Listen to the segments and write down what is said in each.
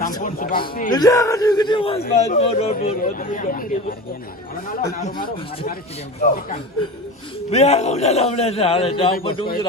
Sampun subakti. Biar udah ada peduli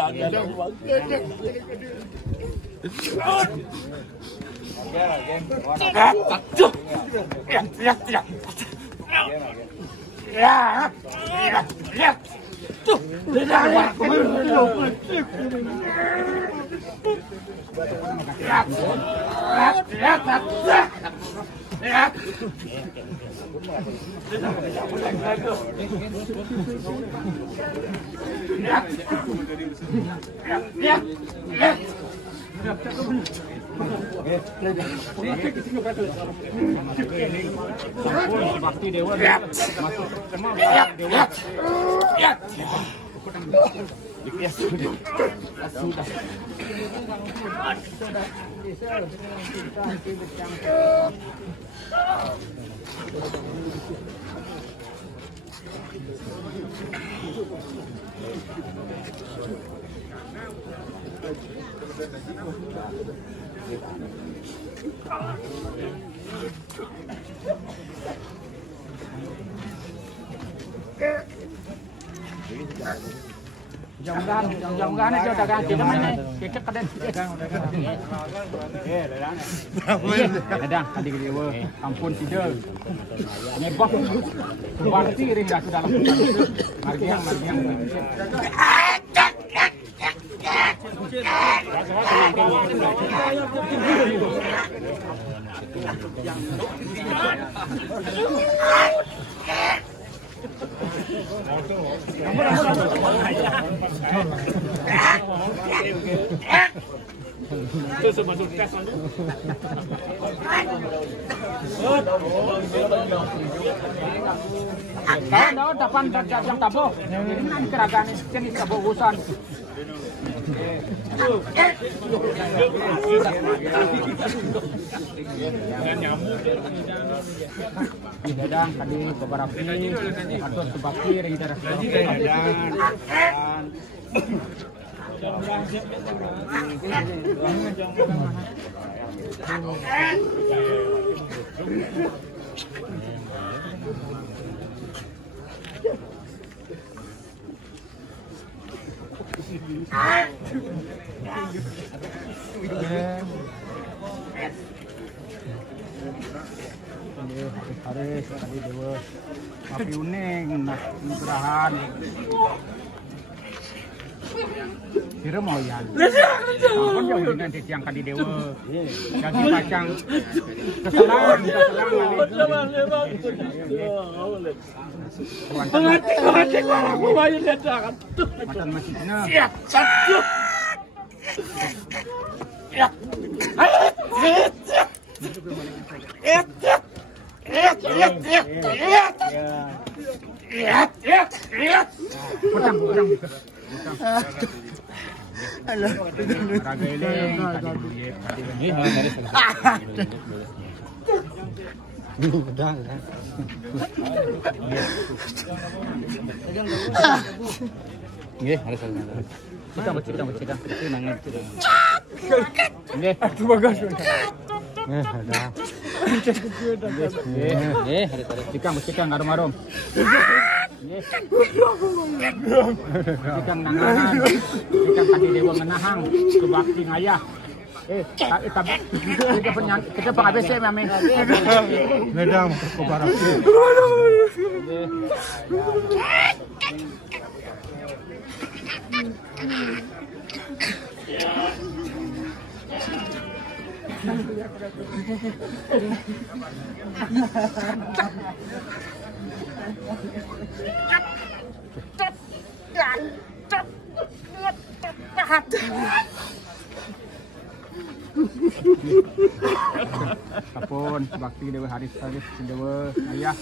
Jangan aja dagang kita mana kecek kaden. Dadang tadi dia ampun tidak. Nyebok. Bakti ring dah dalam margiang. Itu sebesar kas aja. Tahu depan yang taboh. Ini kan keragan jenis taboh usan. Dadang tadi beberapa atau sebakti ring darah Haris tadi dewa api uning nah nugrahan kira mau ya kan jauh dengan tiang kadi dewa jadi pacang keselang mengerti aku bayu ledakan macam masjidnya siap satu ya kita baca. Itu nangis. Nggih, aduh bagus. Ada. Cikang ngarum-ngarum. Cikang nanganan. Cikang tadi dewa ngenahang kebakti ngayah. Kita pengabc mami. Medang kobaran. Kapun bakti dewa haris dewa ayah.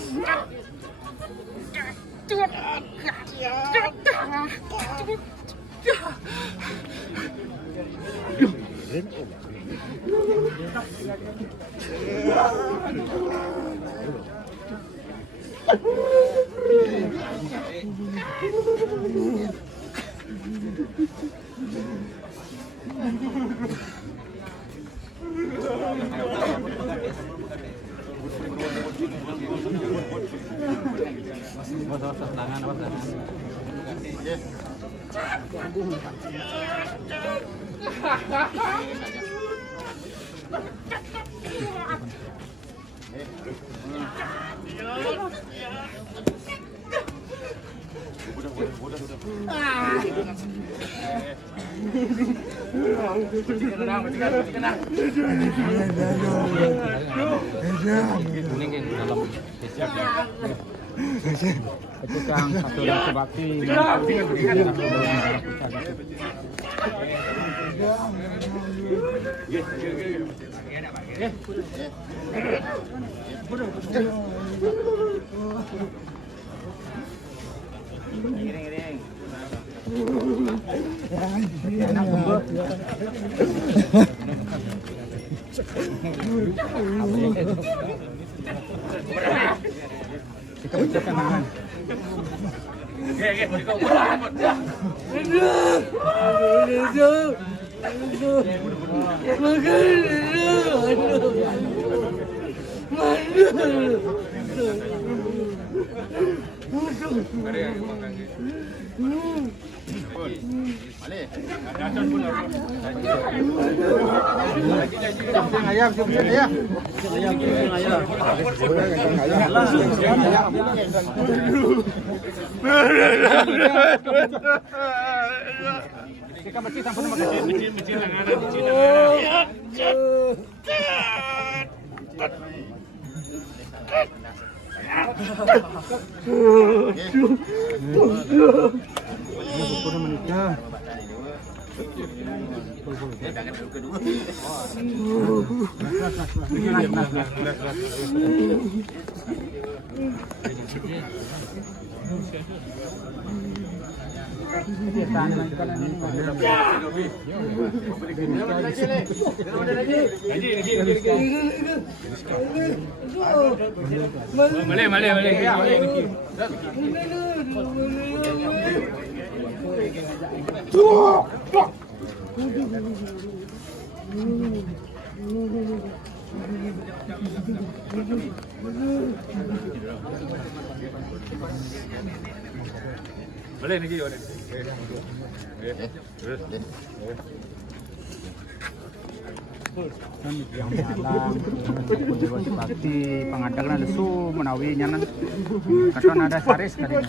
Pecukang satu rasa bakti. Kita pecahkan tangan. Kita bersih sampai sama kecil boleh nih boleh. Yang dalam dewa bakti pangadalna lesu menawi nyanan katon ada saris kadina.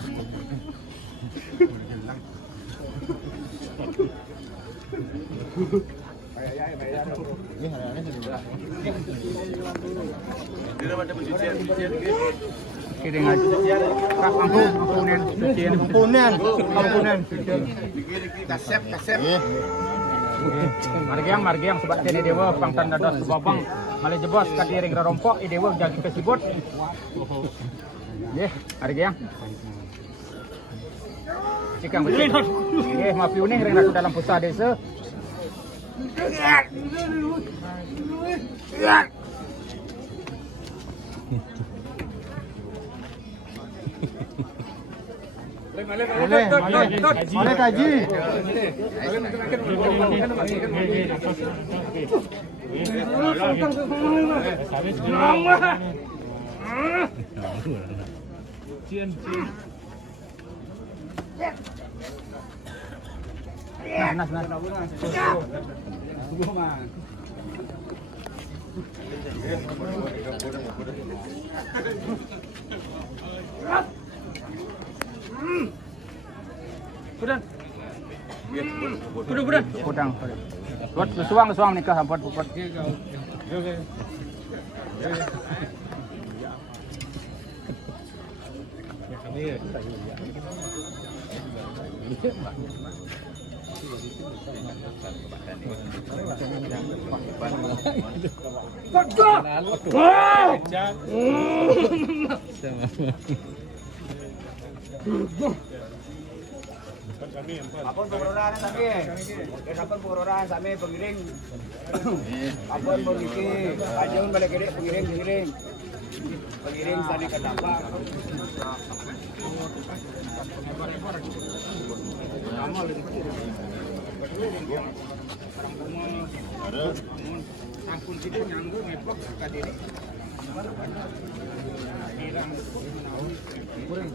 Kiring aja. Komponen. Kasep. Margiang sebab tene dewa pangtan dados babang male jebos ka diring rompok dewa jagi kesibut. Nggih, margiang. Cikang betul. Nggih, maaf unih ring aku dalam pusat desa. Boleh kaji. Kudang. Buat suang nikah buat. Apun pengururan sami. Kenapa pengururan sami pengiring. Apun polisi, kajun balik kiri pengiring. Pengiring tadi ke dampak. Ampun situ nyanggung ngepok ka diri. Kurang